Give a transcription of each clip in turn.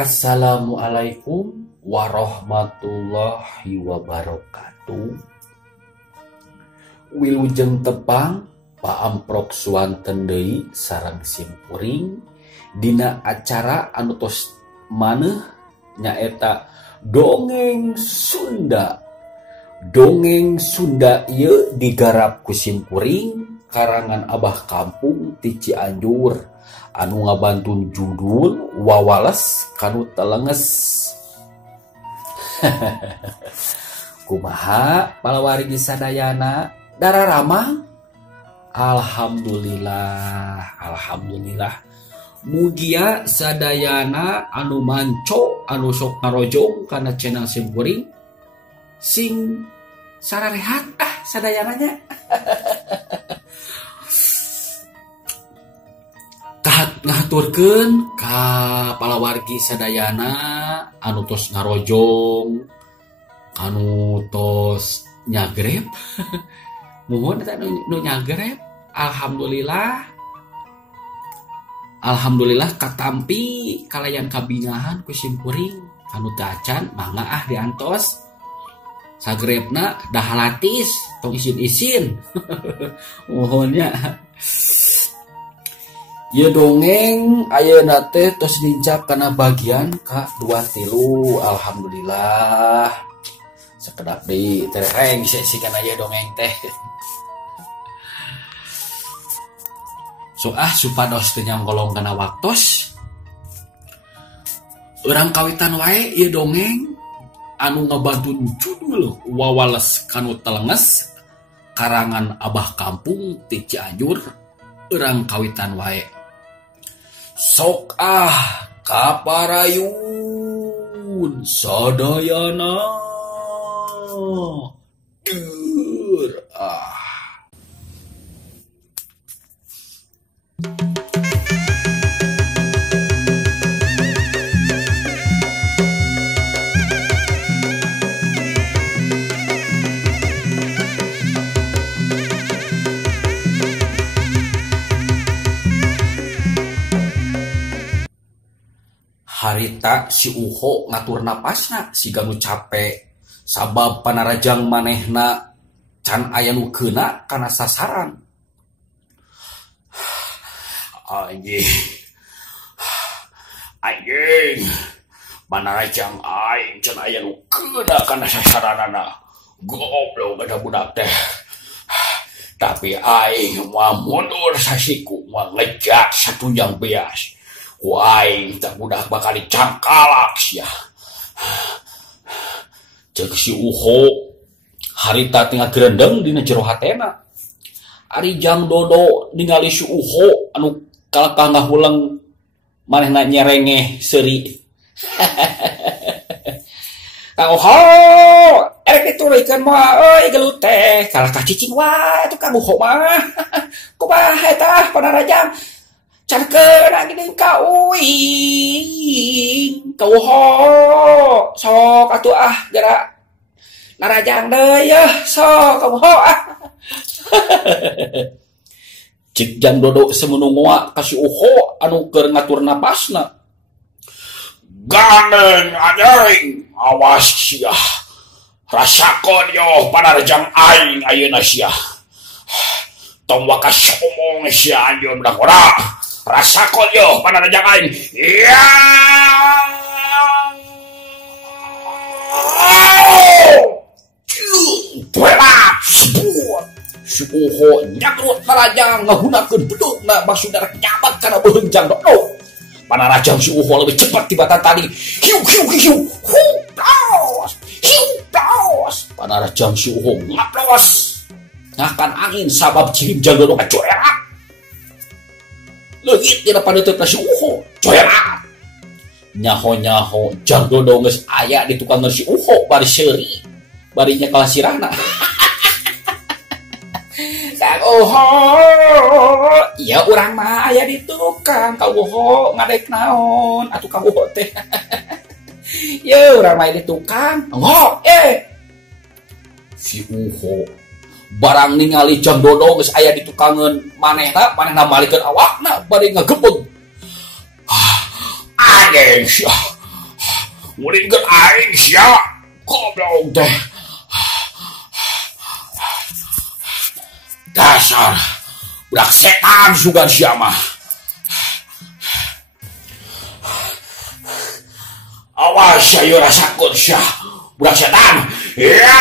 Assalamualaikum warahmatullahi wabarakatuh. Wilujeng tepang paamprok suanten deui sareng simkuring dina acara anu tos maneh nyaeta dongeng Sunda. Dongeng Sunda ieu digarap ku simkuring karangan Abah Kampung ti Cianjur anu ngabantun judul Wawales Kanu Telenges. Kumaha palawargi sadayana dararama? Alhamdulillah mugia sadayana anu manco anu sok ngarojong kana channel simkuring sing sararehat sadayananya. Ngaturkeun ka palawargi sadayana anu tos ngarojong anu tos nyagreb muhun eta nu nyagreb alhamdulillah katampi kalayan kabingahan ku simkuring anu tacan mangga diantos sagrebna dah halatis tong isin-isin muhunnya. Ya dongeng ayeuna teh tos dincap kana bagian ka 23. Alhamdulillah. Sakedap deui tereng sisikeun aya dongeng teh. So supados teu nyangkolong kana waktos. Urang kawitan wae ieu dongeng anu ngabantun judul Wawales Kanu Telenges karangan Abah Kampung ti Cianjur. Urang kawitan wae. Sok kaparayun sadayana dur harita si Uho ngatur napasna siga nu capek sabab panarajang manehna can aya nu keuna kana sasaran. Anjing panarajang aing can aya nu keuna kana sasaranana goblok ada budak teh. Tapi aing moal mundur sasiku moal ngejak satunjang beas. Waing tak mudah bakal dicangkalak sia. Ceuk si Uho harita tinggal gerendeng dina jero hatena. Ari jang dodo ningali si Uho anu kalakah ngahulang manehna nyerengeh seuri. Kang Uho, erek diturikeun moal euy gelut teh. Kalakah cicing wae atuh Kang Uho mah. Kumaha eta panarajang? Carkeun geuning ka uing Uho sok atuh geura narajang deui sok Uho cik jang dodo semunung moal ka si Uho anu keur ngatur napasna. Gandeng anjing awas sia rasakon yo panarajang aing ayeuna sia tong wakas omong sia anjeun budak ora rasakon yo panarajang aing. Ya Belak sebuah si Uho nyagrut narajang ngagunakeun bedugna basudara nyabat kana beunjang dodo. Panarajang si Uho lebih cepat tibatan tadi. Hiu plos. Panarajang si Uho ngaplos ngakan angin sabab cirim dodo ngacoerak. Leugit dina paneuteup si Uho coerak. Nyaho jang dodo geus aya di tukang si Uho bari seuri bari nyekal sirahna. Kang Uho, iya urang mah aya di tukang. Kang Uho ngadek naon atuh Kang Uho teh. Ye urang mah di tukang. Uho, si Uho barang ningali jang dodo geus aya di tukangan manehna malikeun awakna bari ngagebeg. Anjing Muringkeun aing sia. Goblok teh. Dasar budak setan sugan sia mah. Awas ayo rasakeun sia budak setan. Ya.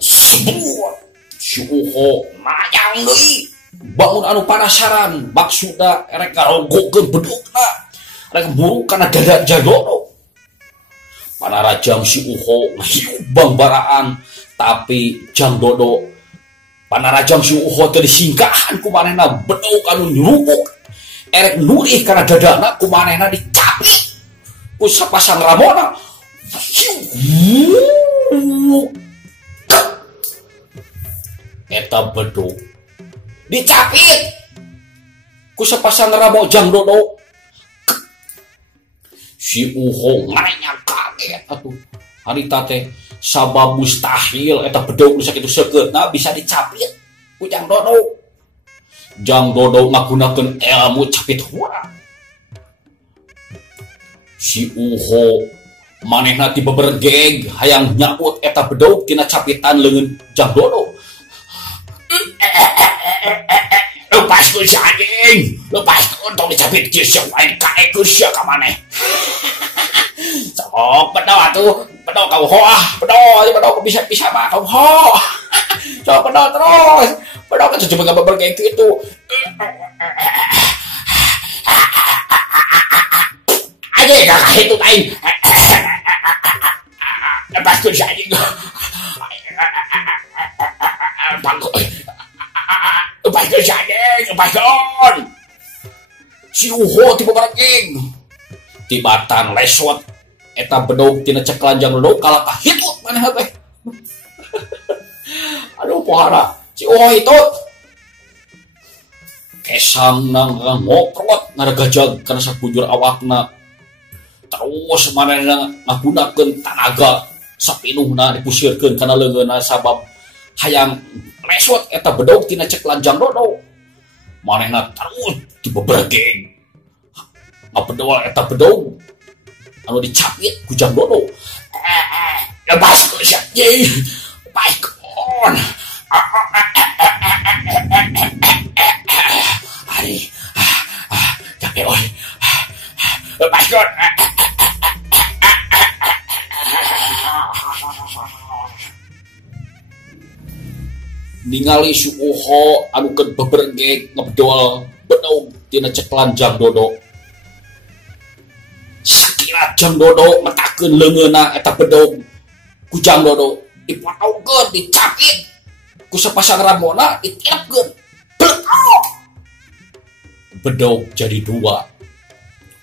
Sebuah si Uho mayang deui bangun anu panasaran maksudna erek ngarogokeun bedugna erek buru kana dada Jangdodo. Panarajang si Uho ngahiup bangbaraan tapi Jangdodo panarajang si Uho teh disingkahan ku manehna bedog anu nyurupuk erek nurih kana dadana ku manehna dicapi ku sapasang ramona. Eta bedog dicapit ku sapasang ramo Jangdodo. Si Uho nanya kaget atuh harita teh sabab mustahil eta bedog nu sakitu seukeutna bisa dicapit ku Jangdodo. Jangdodo ngagunakeun ilmu capit hura. Si Uho manehna ti bebergeg hayang nyaut eta bedog tina capitan leungeun Jangdodo. Lepaskeun si anjing, lepaskeun tong dicapit kieu sia aing kaekeun sia ka maneh. Sok bedog atuh, bedog ka Uho ah, bedog bisa mah ka Uho. Sok bedog terus, bedog atuh coba gambar kayak gitu. Aja ka itu aing. Lepaskeun si anjing. Lepaskeun si anjing, lepaskeun. Si Uho tipe beregeng. Tibatan lesot eta bedog tina ceklan Jangdodo kalah kahitut manehna teh. Aduh pohara, si Uho hitut. Kesang nang ngoprot ngaragajag kana sakujur awakna. Terus manehna ngagunakeun tanaga sapinuhna dipusirkeun kana leungeunna sabab hayang lesot eta bedog tina ceklan Jangdodo. Manehna terus dibebergeng. Apedol eta bedog anu dicapit ku Jangdodo. Lepaskeun sia anjing. Lepaskeun. Ari. Capek euy. Lepaskeun. Ningali si Uho anu keur bebergeg ngabdol bedog tina ceklan Jangdodo. Sakira Jangdodo metakeun leungeunna eta bedog ku Jangdodo dipotongkeun dicapit ku sapasang ramona ditiupkeun bletok. Bedog jadi dua.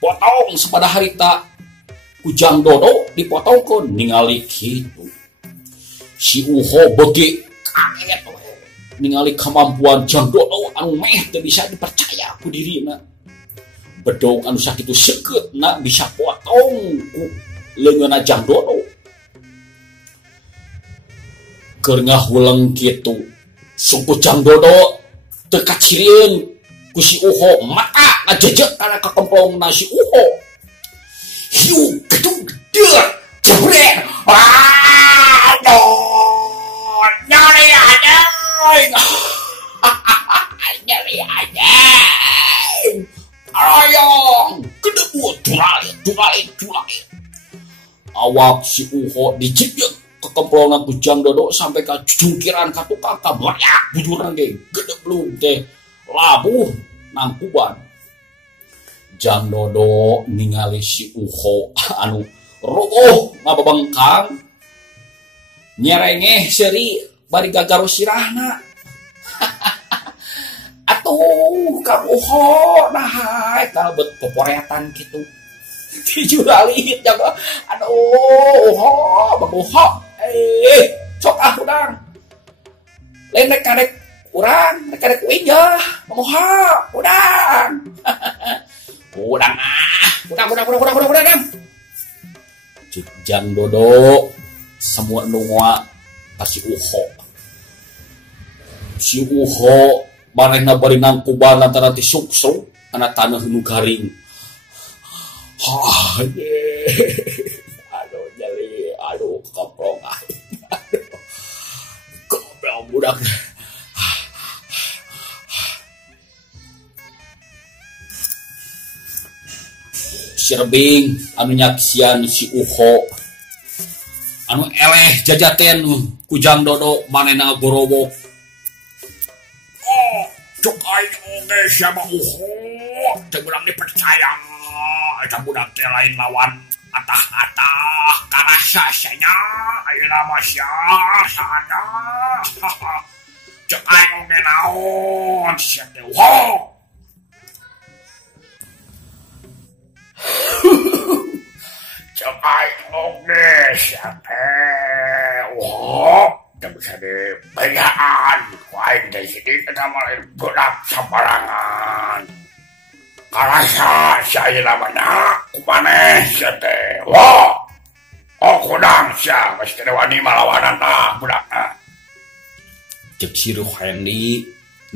Potong sapada harita ku Jangdodo dipotongkeun ningali kitu. Si Uho beuki kaget ningali kemampuan Jangdodo anu meh teu bisa dipercaya ku dirina. Bedog anu sakitu seukeutna bisa potong ku leungeunna Jangdodo. Keur ngahuleng kitu, suku Jangdodo teu kacirieun ku si Uho, mata ngajejeg kana kakemplongna si Uho. Hiu gedung gede jebret. Aduh, nyari aja. Nyari aja. Ayong, kedebut duralit. Awak si Uho dijibyeuk kekemplongan ku Jangdodo sampai ka jungkiran ka tukang kabaryak bujuran ge gedeblung teh labuh nangkuban. Jangdodo ningali si Uho anu rubuh ngababengkang nyerengeh seuri bari gagaru sirahna. Atuh Kang Uho nah eta beut poporeatan kitu. Dijuralit jago. Aduh Uho, Bang Uho. Sok udang. Lain rek karek urang, rek karek uing ya. Bang Uho, udang. Udang. Jangdodo semua nungwa si Uho. Si Uho manehna bari nangkuban lantaran ti sukso kana taneuh nu garing. Aduh jeli, aduh koprong. Koprong budak. Si Rebing anu nyaksian si Uho anu eleh jajaten ku Jang Dodo manehna gorowok. Oh, cuk aing oge sama Uho, teu urang dipercaya. Eta budak teh lain lawan atah-atah karasa nya ayeuna mah sia sana. Cuk aing oge naon sia teh Uho. Cokai oke siapa? Wah, tidak bisa dibayaan. Kain dari sini kita mulai budak sembarangan. Kalau saya namanya, kumane siapa? Wah, oh kudang siapa? Mesti wani malawanan lah budaknya. Cek si Ruhandi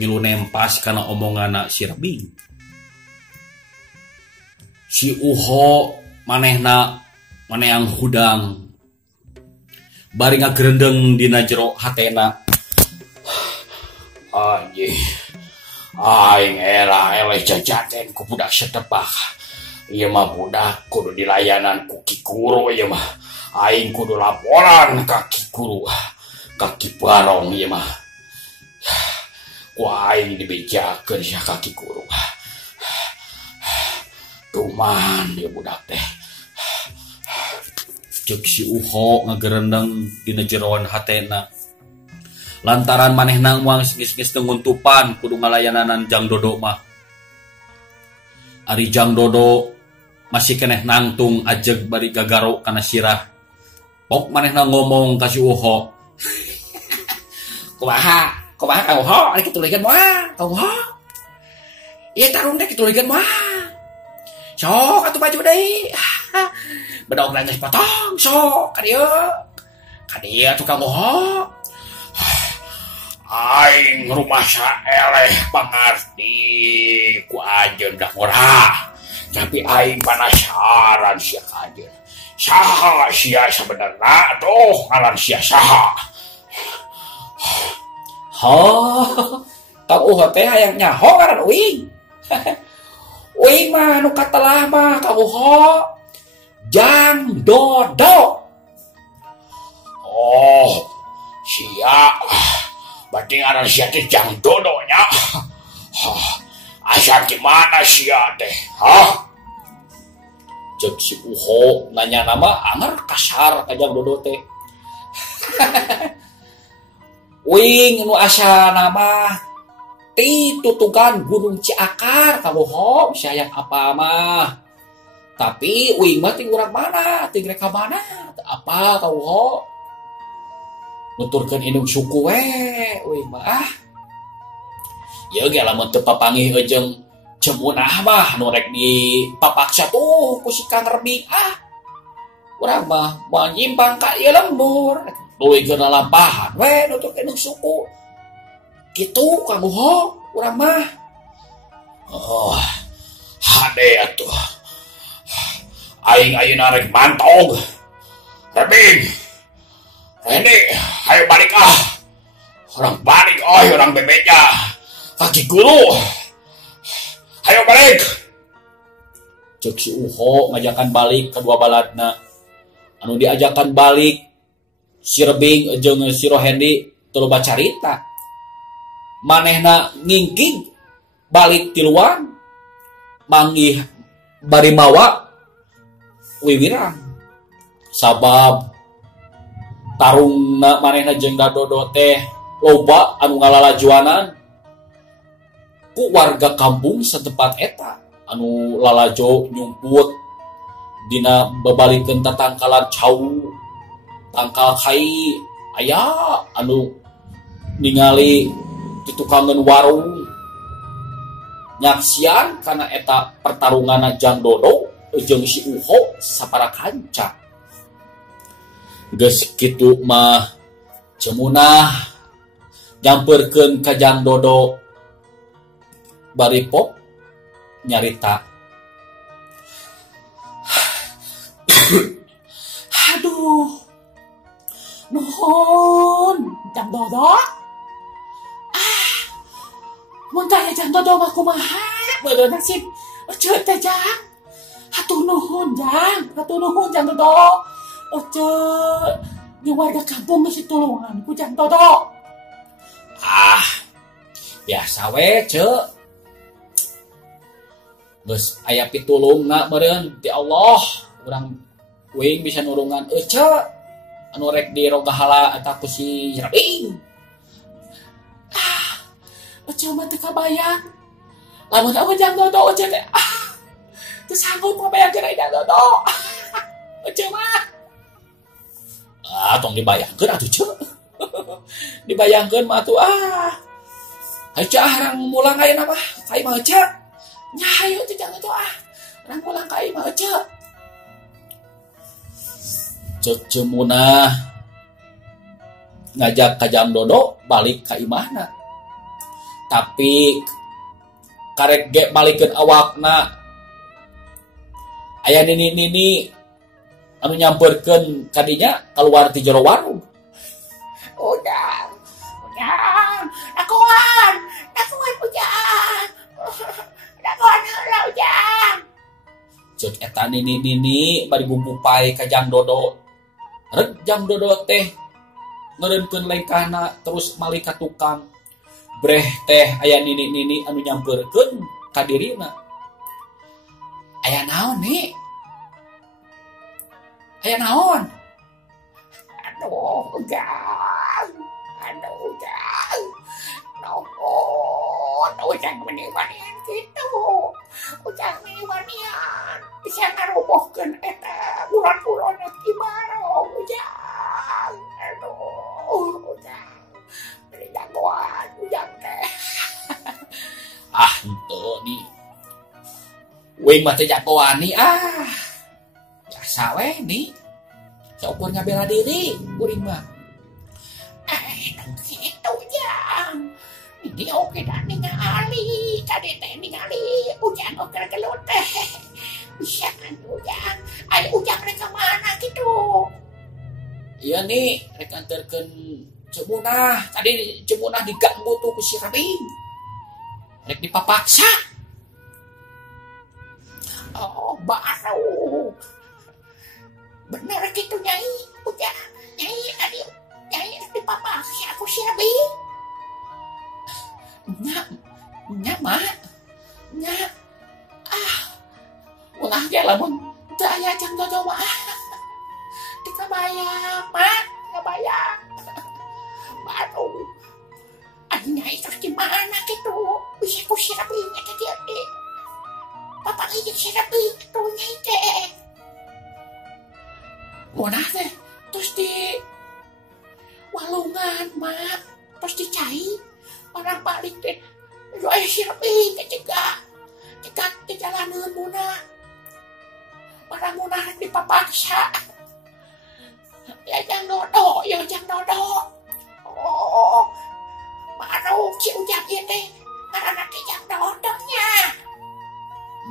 ngilu nempas karena omongan si Rebing. Si Uho manehna yang hudang bari ngagerendeng dina jero hatena. Anjing aing eleh jajaten ku budak setepah. Ieu mah budak kudu dilayanan ku Ki Guru ieu mah. Aing kudu laporan ka Ki Guru, ka Ki Barong ieu mah. Ku aing dibejakeun sia ka Ki Guru. Tuman dia budak teh. Cek si Uho ngagerendeng dina jeroan hatena. Lantaran manehna moal geus-geus nguntupan kudu ngalayananan Jang Dodo mah. Ari Jang Dodo masih keneh nangtung ajeg bari gagaro kana sirah. Pok manehna ngomong ka si Uho. Kumaha ka Uho ari kitulikeun moal ka Uho. Ieu tarung teh kitulikeun moal. Sok atuh maju deui. Bedog geus potong sok ka dieu. Ka dieu tukang Uho. Aing rumah saeleh pangarti ku ajeun dah murah. Tapi aing penasaran sia ka ajeun. Saha sia sabenerna atuh ngaran sia saha? Kang Uho teh hayang nyaho ngaran uing. Uing mah nu katelah mah Kang Uho Jang Dodo. Oh, sia. Berarti ngaran sia teh Jang Dodo nya. Asal di mana sia teh? Cek si Uho nanya nama anger kasar ka Jang Dodo teh. Uing nu asal nama ti tutugan Gunung Ciakar Kang Uho sayang apa mah. Tapi uing mah ti urang mana? Ti grek ka mana? Apa Kang Uho? Nuturkeun indung suku we uing mah. Ieu ge lamun teu papanggih jeung Cemunah mah nu rek dipapaksa tuh ku si Kang Rebing urang mah moal nyimpang ka ieu lembur. Duikeun lampahan we nuturkeun indung suku. Gitu Kang Uho urang mah. Oh, hade atuh. Aing ayeuna rek mantog. Rebing. Ini ayo balik Orang balik orang bebeja. Kaki Guru. Ayo balik. Cek si Uho ngajakan balik kedua baladna. Anu diajakan balik si Rebing jeung si Rohendi teu loba carita. Manehna ngingking balik tiluan manggih bari mawa wiwirang sabab tarungna manehna jeung Dodo teh loba anu ngalalajuanan ku warga kampung setempat eta anu lalajo nyumput dina bebalikeun tatangkalan cau tangkal kai aya anu ningali di tukangan warung nyaksian karena eta pertarungan Jang Dodo jeung si Uho sapara kanca. Geus kitu mah Cemunah nyamperkeun ka Jang Dodo bari pop nyarita. Aduh, nuhun Jang Dodo. Mun tanya Jang Dodo mah kumaha beureun nasib ceut teh Jang. Hatur nuhun Jang Dodo. Ceut di warga kampung geus ditulungan ku Jang Dodo. Biasa we ceuk. Geus aya pitulungna meureun ti Allah. Urang wing bisa nurungan ceuk anu rek di rogahala eta ku si Rabing. Ece mah teu kabayang. Lamun eueuh Jang Dodo ece teh teu sanggup ngabayangkeun aya Jang Dodo. Ece mah tong dibayangkeun atuh ceuk. Dibayangkeun mah atuh Ayo harang mulang ayeuna mah ka imah ece. Nya hayu teh Jang Dodo harang mulang ka imah ece. Ceuk Cemunah ngajak ka Jang Dodo balik ka imahna. Tapi karek ge balikeun awakna aya nini anu nyamperkeun ka dinya kaluar ti jero warung. Ujang, nakuan Ujang. Nakuan heula Ujang. Ceuk eta nini bari bumbupai ka Jang Dodo. Rek Jang Dodo teh ngeureunkeun lengkahna terus malih ka tukang. Breh teh aya nini anu nyamperkeun ka dirina. Aya naon nih? Aya naon? Aduh Ujang. Ujang menian gitu. Ujang menian bisa ngarubohkeun eta bulan-bulan Imaro Ujang. Aduh Ujang. Beri jagoan Ujang teh. Henteu nih. Wing mah teh jagoan nih biasa we nih. Saukurnya bela diri kuring mah. Gitu Ujang. Ini oke dah ningali. Tadi teh ningali Ujang oke gelut teh. Bisa kan Ujang. Ayo Ujang mereka mana gitu. Iya nih, rek anterkeun Cemunah. Tadi Cemunah diganggu tuh ku si Rabing. Rek dipapaksa. Oh, baru. Bener gitu Nyai. Ujang. Nyai dipapaksa ku si Rabing. Nya. Ulah ge lamun teu aya Jang Dodo mah. Teu kabayang, Mak. Kabayang. Baru. Nyai terus gimana gitu? Bisa ku si Rabing eta dia. Papa ngijik si Rabing itu Nyai teh. Munah teh terus di walungan, Mak. Terus dicai. Orang balik teh. Aya si Rabing kecegah di jalanan Munah. Orang Munah dipapaksa. Ya Jang Dodo. Oh, baru si Ujang ieu teh ngaranna teh Jang Dodo nya.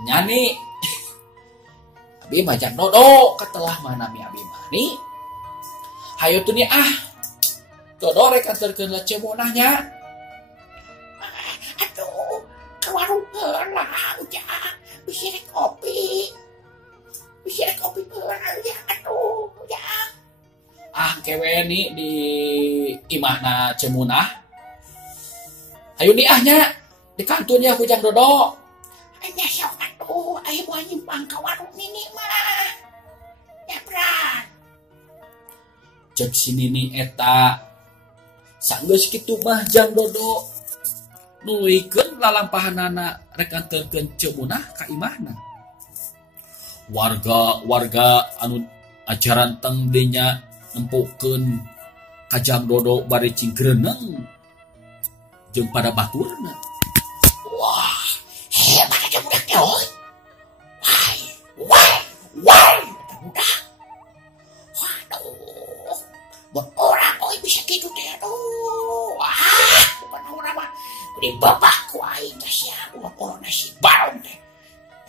Nya nih. Abi mah Jang Dodo katelah mana mi abi mah nih. Hayu tuh nih Dodo rek anterkeun la Cemunah nya. Aduh, ke warung heula Ujang. Bisi rek kopi heula Ujang. Aduh, Ujang. Kewe nih di imahna Cemunah. Hayu nih nya di kantunnya ku Jang Dodo. Anya sok atuh, aya moal nyimpang ka warung nini mah. Nyabran. Ceuk si nini eta sanggeus kitu mah Jang Dodo nuluykeun lalampahanana rek anterkeun Cemunah ka imahna. Warga anu ajaran teng dinya nempukeun ka Jang Dodo bari cingkreuneng jeung pada baturna. Wah, hebat aja budak teh. Wah. Budak. Waduh. Mun orang bisa gitu teh. Aduh. Wah, bukan orang mah di bapak ku aing teh sia. oh nasi balong teh.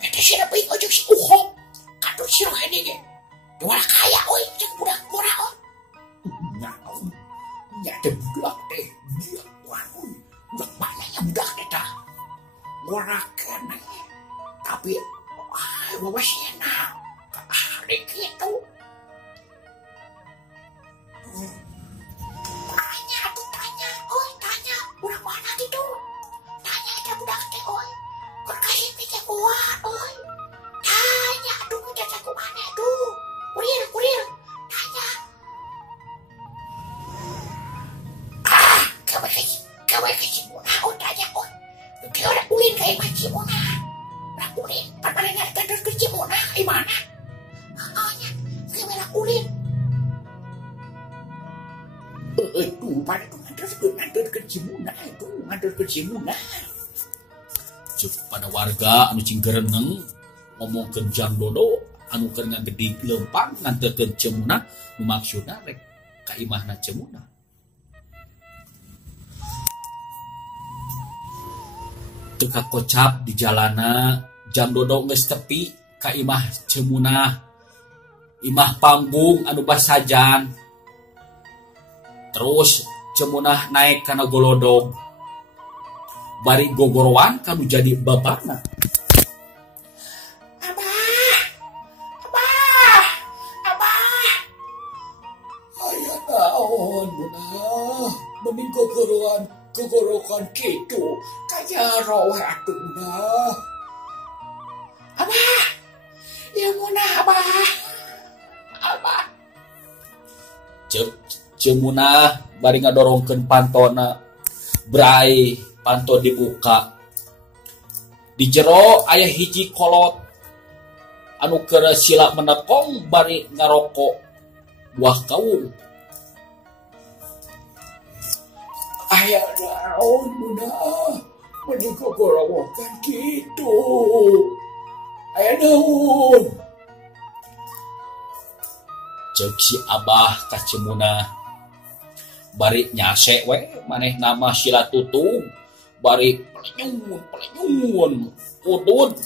Eta sira peuing ojek si Uhop. Katuh si Rohedi ge. Jual kaya euy jeung budak murah oh. Naon? Nya teh budak teh. Dia waduh. Budak mana nya budak teh tah? Morakeun tapi wawasena. Dek kitu. Tanya, udah mana gitu? Tanya ada budak teh, oi. Kok kasih pice kuat, oi. Tanya, aduh, jaga ku mana tuh? Kurir, tanya. Kawe kasih muna, oi, tanya, oi. Kaya orang ulin kayak macam muna. Orang ulin, pamannya ada kerja muna, gimana? Anya, kaya orang ulin. Tuh, pada tuh ngantar ke Cimuna itu, ngantar ke Cimuna. Cuk pada warga anu cinggereneng ngomong ke Jang Dodo anu keur ngagedi lempang ngantar ke Cimuna, nu maksudna rek ka imahna Cimuna. Teu kakocap di jalana Jang Dodo geus tepi ka imah Cimuna. Imah panggung anu basajan. Terus Cemunah naik kana golodog. Bari gogorowan kanu jadi bapakna. Abah. Aya naon munah? Mending gogorokan kitu. Kaya roh atuh. Abah. Ya munah Abah. Cemunah bari ngadorongkeun pantona. Brai panto dibuka. Di jero aya hiji kolot anu keur sila menekong bari ngarokok buah kaung. Aya naon munah? Mending gogorowokan kitu. Aya naon? Ceuk si Abah ka Cemunah. Bari nyase we maneh nama sila tutung. Bari pelenyun udun.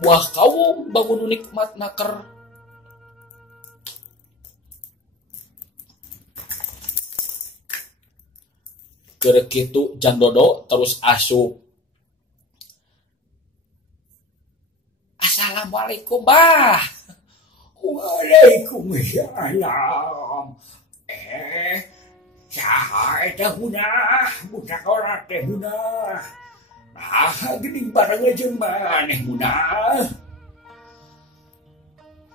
Buah kaung bangun nikmat naker. Keur kitu Jang Dodo terus asup. Assalamualaikum, Bah. Waalaikumsalam. Saha eta munah? Budak orang teh munah. Nah, geuning bareng jeung maneh munah.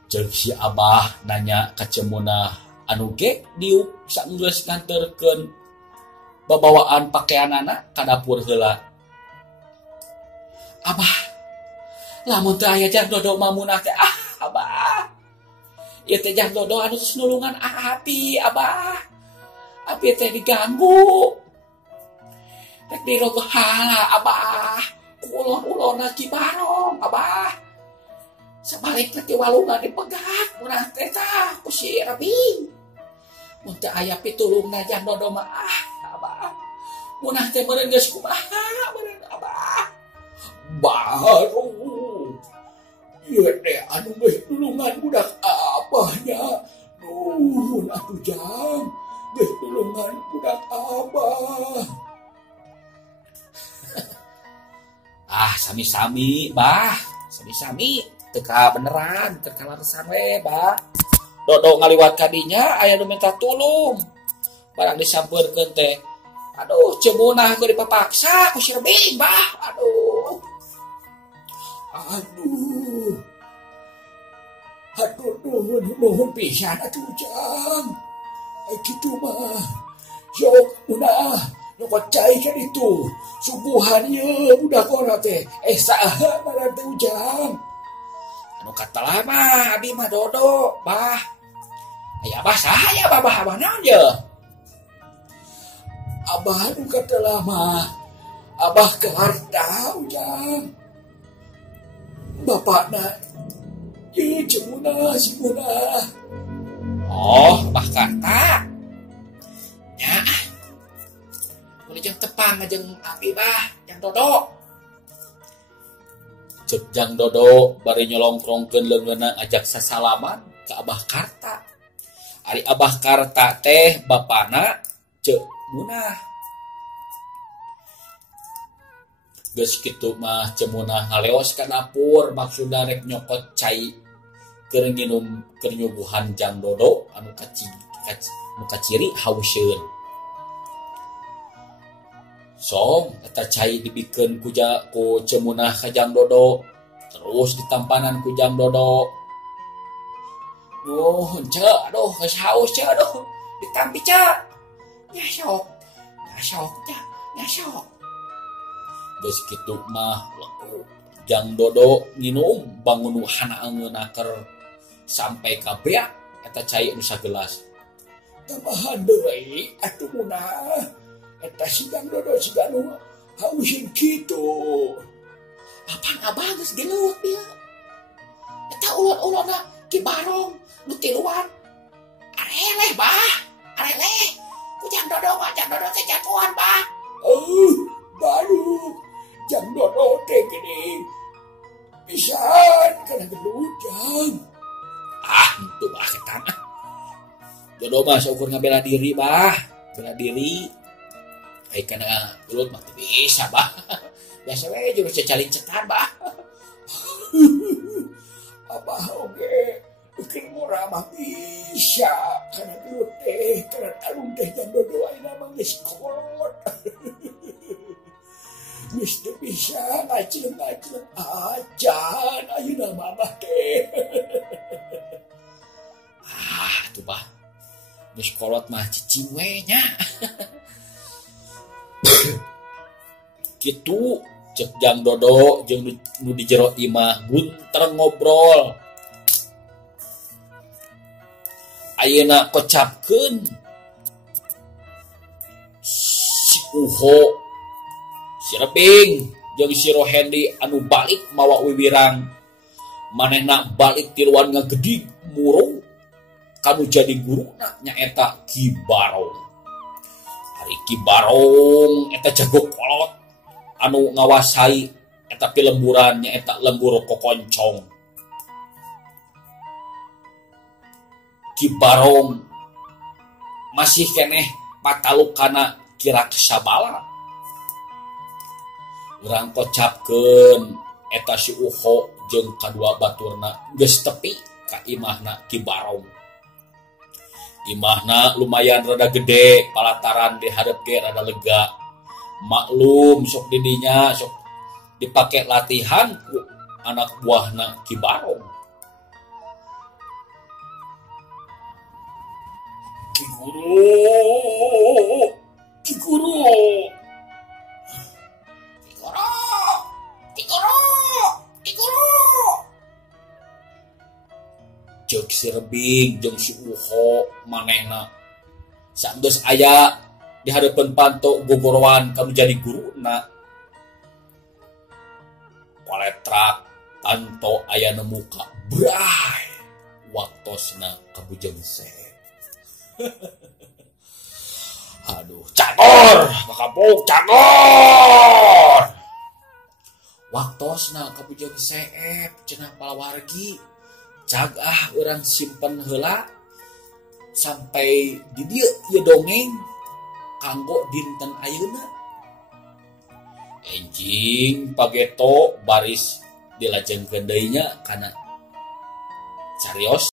Ceuk si Abah nanya ka Cemunah, anu ge diuk saenggeus nganterkeun babawaan pakaianana ka dapur heula. Abah, lamun teu aya Jang Dodo mah munah teh Abah. Ieu teh Jang Dodo anu nulungan api, Abah. Api teh diganggu. Rek dirogoh hala, Abah. Ulon-ulona Cibarong, Abah. Sabalikna ti walungan dipegat munah teh tah ku si Rabing. Mun teu aya pitulungna Jang Dodo mah Abah. Munah teh meureun geus kumaha meureun, Abah. Baru ieu teh anu geus tulungan budak Abahnya. Nuhun atuh Jang. Geus tulungan budak Abah. Sami-sami, Bah. Sami-sami. Teka beneran, teka laresan we, Bah. Dodo ngaliwat ka dinya aya nu minta tulung. Barang disampeurkeun teh. Aduh, Cemunah geus dipapaksa ku si Rebing, Bah. Aduh, nuhun pisan atuh Jang. Kitu mah sok munah nyokot cai kan itu subuhan ye budak orang teh saha ngaran teh Jang. Anu katalah mah abi mah Dodo, Bah. Aya Abah saha ya Abah naon ye? Abah anu katalah mah Abah ke harta Jang. Bapakna ye Cemunah si Munah. Oh, Bah kata. Ya. jeung tepang jeung abi bah Jang Dodo. Cek Jang Dodo bari nyolongkrongkeun leungeunna ajak sasalaman ka Abah Karta. Ari Abah Karta teh bapana Cek Munah. Geus kitu mah Cek Munah ngaleos ka dapur maksudna rek nyokot cai keur nginum keur nyuguhan Jang Dodo anu kaciri hauseun. Song eta cai dibikeun ku Cek Munah ka Jang Dodo terus ditampanan ku Jang Dodo. Cek, aduh, geus haus cek, aduh, ditampi cek. Nyasok, nyasok. Geus kitu mah Jang Dodo nginum bangun hanaeunnaker sampai ka beak eta cai anu sagelas. Tambahan deui atuh Munah. Eta si Jang Dodo siga nu hausin kitu. Apaan abah geus gelut dia. Eta ulun-ulunna Ki Barong nu tiluan. Areleh bah, areleh. Ku Jang Dodo teh jatuhan bah. Baru Jang Dodo teh gini. Pisan kana gelut Jang. Henteu bah ketan. Dodo mah saukur ngabela diri bah, bela diri. Ai kana gelut mah bisa bah. Biasa we jurus cacalin cetan bah. Abah oge bikin murah mah bisa karena dulu teh karena talung teh Jang Dodo ayeuna mah geus kolot. Geus teu bisa ngacileng ajan ayeuna mah abah teh. Tuh bah. Geus kolot mah cicing we nya. Kitu cek Jang Dodo jeung nu di jero imah gunter ngobrol. Ayeuna kocapkeun si Uho, si Reping jeung si Rohendi anu balik mawa wiwirang. Manehna balik tiluan ngagedig murung kanu jadi guruna nyaeta Ki Barong. Ari Ki Barong eta jago kolot anu ngawasai eta pilemburan nyaeta lembur kokoncong. Ki Barong masih keneh patalukana Ki Raksabala. Urang kocapkeun eta si Uho jeung kadua baturna geus tepi ka imahna Ki Barong. Imahna lumayan rada gede, palataran dihadap ge rada lega. Maklum sok didinya sok dipake latihan ku anak buahna Ki Barong. Ki Guru. Cek si Rebing jeung si Uho manehna saenggeus aya di hadapan panto gogorowan kanu jadi guruna. Paletrak tanto aya nemu ka bray waktosna kabujengse. Aduh, cator, bakapuk cator. Waktosna kabujengse cenah palawargi. Cagah urang simpen heula sampai di dieu ieu dongeng kanggo dinten ayeuna. Enjing pageto baris dilajengkeun deui nya kana carios